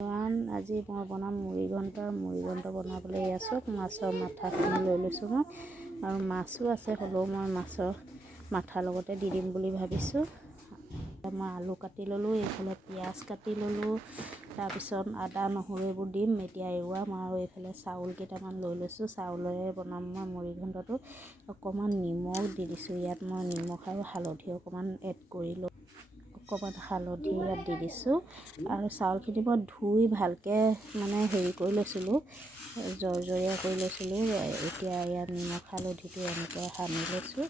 আজি মই বনাম মুড়ি ঘণ্ট বনাবলৈ আছোঁ। মাছৰ মাথাখিনি লৈ লৈছোঁ মই, আৰু মাছো আছে, হ'লেও মই মাছৰ মাথাৰ লগতে দি দিম বুলি ভাবিছোঁ। মই আলু কাটি ল'লোঁ, এইফালে পিঁয়াজ কাটি ল'লোঁ, তাৰপিছত আদা নহৰু এইবোৰ দিম এতিয়া এৰুৱাম, আৰু এইফালে চাউল কেইটামান লৈ লৈছোঁ। চাউলেৰে বনাম মই মুড়ি ঘণ্টটো। অকণমান নিমখ দি দিছোঁ, ইয়াত মই নিমখ আৰু হালধি অকণমান এড কৰি লওঁ। অকণমান হালধি ইয়াত দি দিছোঁ, আৰু চাউলখিনি মই ধুই ভালকৈ হেৰি কৰি লৈছিলোঁ, জৰজৰীয়া কৰি লৈছিলোঁ। এতিয়া ইয়াত নিমখ হালধিটো এনেকৈ সানি লৈছোঁ।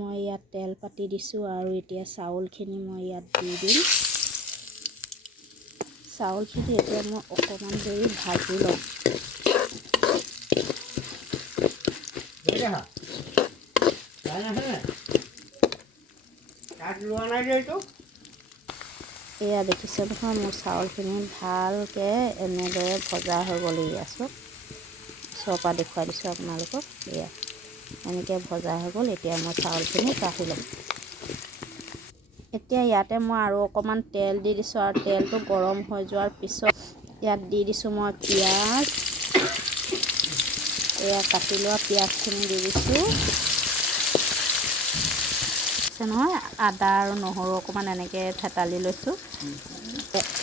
মই ইয়াত তেল পাতি দিছোঁ, আৰু এতিয়া চাউলখিনি মই ইয়াত দি দিম। চাউলখিনি এতিয়া মই অকণমান দেৰি ভাজি লওঁ। এয়া দেখিছে নহয়, মোৰ চাউলখিনি ভালকৈ এনেদৰে ভজা হৈ গ'ল। আছোঁ ওচৰৰ পৰা দেখুৱাই দিছোঁ আপোনালোকক। এয়া এনেকৈ ভজা হৈ গ'ল। এতিয়া মই চাউলখিনি কাঢ়ি ল'ম। এতিয়া ইয়াতে মই আৰু অকণমান তেল দি দিছোঁ, আৰু তেলটো গৰম হৈ যোৱাৰ পিছত ইয়াত দি দিছোঁ মই পিঁয়াজ। এয়া কাটি লোৱা পিঁয়াজখিনি দি দিছোঁ। নহয়, আদা আৰু নহৰু অকণমান এনেকৈ থেতালি লৈছোঁ।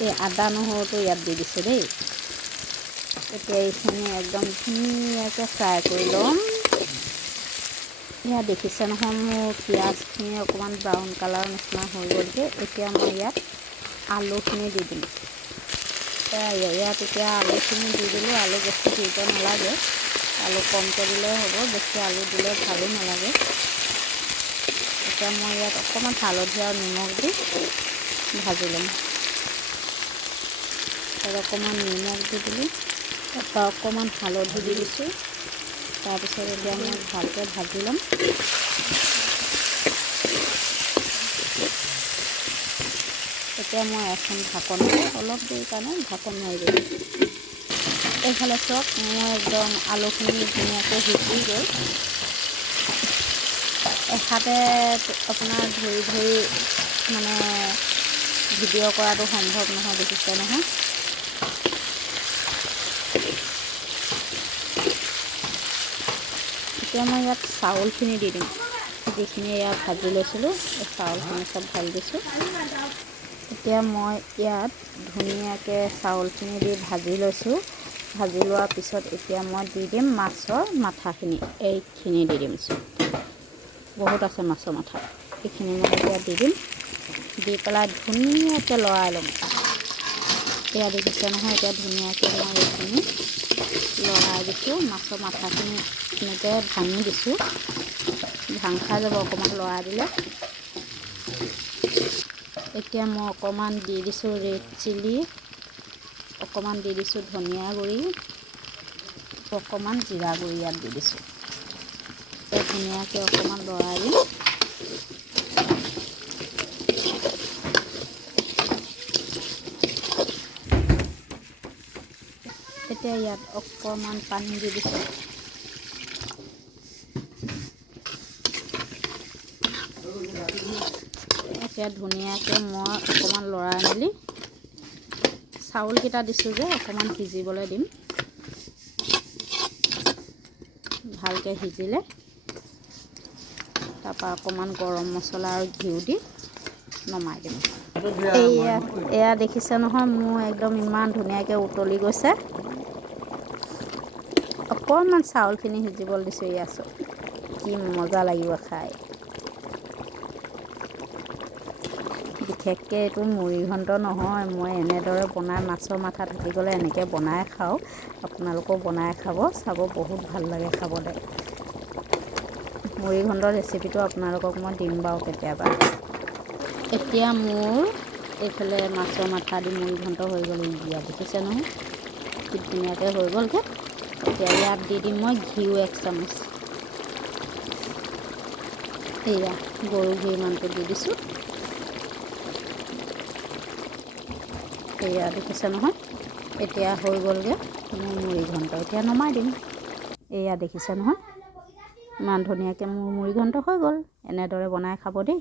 এই আদা নহৰুটো ইয়াত দি দিছোঁ দেই। এতিয়া এইখিনি একদম ধুনীয়াকৈ ফ্ৰাই কৰি ল'ম। এয়া দেখিছে নহয়, মোৰ পিঁয়াজখিনি অকণমান ব্ৰাউন কালাৰ নিচিনা হৈ গ'লগৈ। এতিয়া মই ইয়াত আলুখিনি দি দিম। ইয়াত এতিয়া আলুখিনি দি দিলোঁ। আলু বেছি দিব নালাগে, আলু কমকৈ দিলেও হ'ব, বেছি আলু দিলে ভালো নালাগে। এতিয়া মই ইয়াত অকণমান হালধি আৰু নিমখ দি ভাজি ল'ম। তাত অকণমান নিমখ দি দিলোঁ, তাৰপৰা অকণমান হালধি দি দিছোঁ। তাৰপিছত এতিয়া মই ভালকৈ ভাজি ল'ম। এতিয়া মই এখন ঢাকন মাৰি অলপ দেৰি কাৰণে ঢাকন মাৰি দিলোঁ। এইফালে চাওক, মোৰ একদম আলুখিনি ধুনীয়াকৈ সিজি গ'ল। এহাতে আপোনাৰ ধৰি ভিডিঅ' কৰাটো সম্ভৱ নহয়, দেখিছে নহয়। এতিয়া মই ইয়াত চাউলখিনি দি দিম, যিখিনি ইয়াত ভাজি লৈছিলোঁ। এই চাউলখিনি চব ঢালি দিছোঁ। এতিয়া মই ইয়াত ধুনীয়াকৈ চাউলখিনি দি ভাজি লৈছোঁ। ভাজি লোৱাৰ পিছত এতিয়া মই দি দিম মাছৰ মাথাখিনি। এইখিনি দি দিম, বহুত আছে মাছৰ মাথা। এইখিনি মই এতিয়া দি দিম, দি পেলাই ধুনীয়াকৈ লৰাই ল'ম। এয়া দেখিছে নহয়, এতিয়া ধুনীয়াকৈ মই এইখিনি লৰাই দিছোঁ। মাছৰ মাথাখিনি এনেকৈ ভাঙি দিছোঁ, ভাং খাই যাব অকণমান লৰাই দিলে। এতিয়া মই অকণমান দি দিছোঁ ৰেড চিলি, অকণমান দি দিছোঁ ধনিয়া গুড়ি, অকণমান জিৰা গুড়ি ইয়াত দি দিছোঁ। ধুনীয়াকৈ অকণমান লৰাই দিম। এতিয়া ইয়াত অকণমান পানী দি দিছোঁ। এতিয়া ধুনীয়াকৈ মই অকণমান লৰাই মেলি চাউলকেইটা দিছোঁ যে অকণমান সিজিবলৈ দিম। ভালকৈ সিজিলে তাৰপৰা অকণমান গৰম মছলা আৰু ঘিউ দি নমাই দিম। এয়া দেখিছে নহয়, মোৰ একদম ইমান ধুনীয়াকৈ উতলি গৈছে। অকণমান চাউলখিনি সিজিবলৈ দিছোঁ। এয়া আছোঁ, কি মজা লাগিব খাই। বিশেষকৈ এইটো মুড়ি ঘণ্ট নহয়, মই এনেদৰে বনাই মাছৰ মাথা থাকি গ'লে এনেকৈ বনাই খাওঁ। আপোনালোকেও বনাই খাব, চাব, বহুত ভাল লাগে খাবলৈ। মুড়ি ঘণ্টৰ ৰেচিপিটো আপোনালোকক মই দিম বাৰু কেতিয়াবা। এতিয়া মোৰ এইফালে মাছৰ মাথা দি মুড়ি ঘণ্ট হৈ গ'ল। ইয়াত দেখিছে নহয়, কি ধুনীয়াকৈ হৈ গ'লগৈ। এতিয়া ইয়াত দি দিম মই ঘিউ 1 চামুচ। এয়া গৰু ঘিউ ইমানটো দি দিছোঁ। এয়া দেখিছে নহয়, এতিয়া হৈ গ'লগৈ মোৰ মুড়ি ঘণ্ট। এতিয়া নমাই দিম। এয়া দেখিছে নহয়, ইমান ধুনীয়াকৈ মোৰ মুড়ি ঘণ্ট হৈ গ'ল। এনেদৰে বনাই খাব দেই।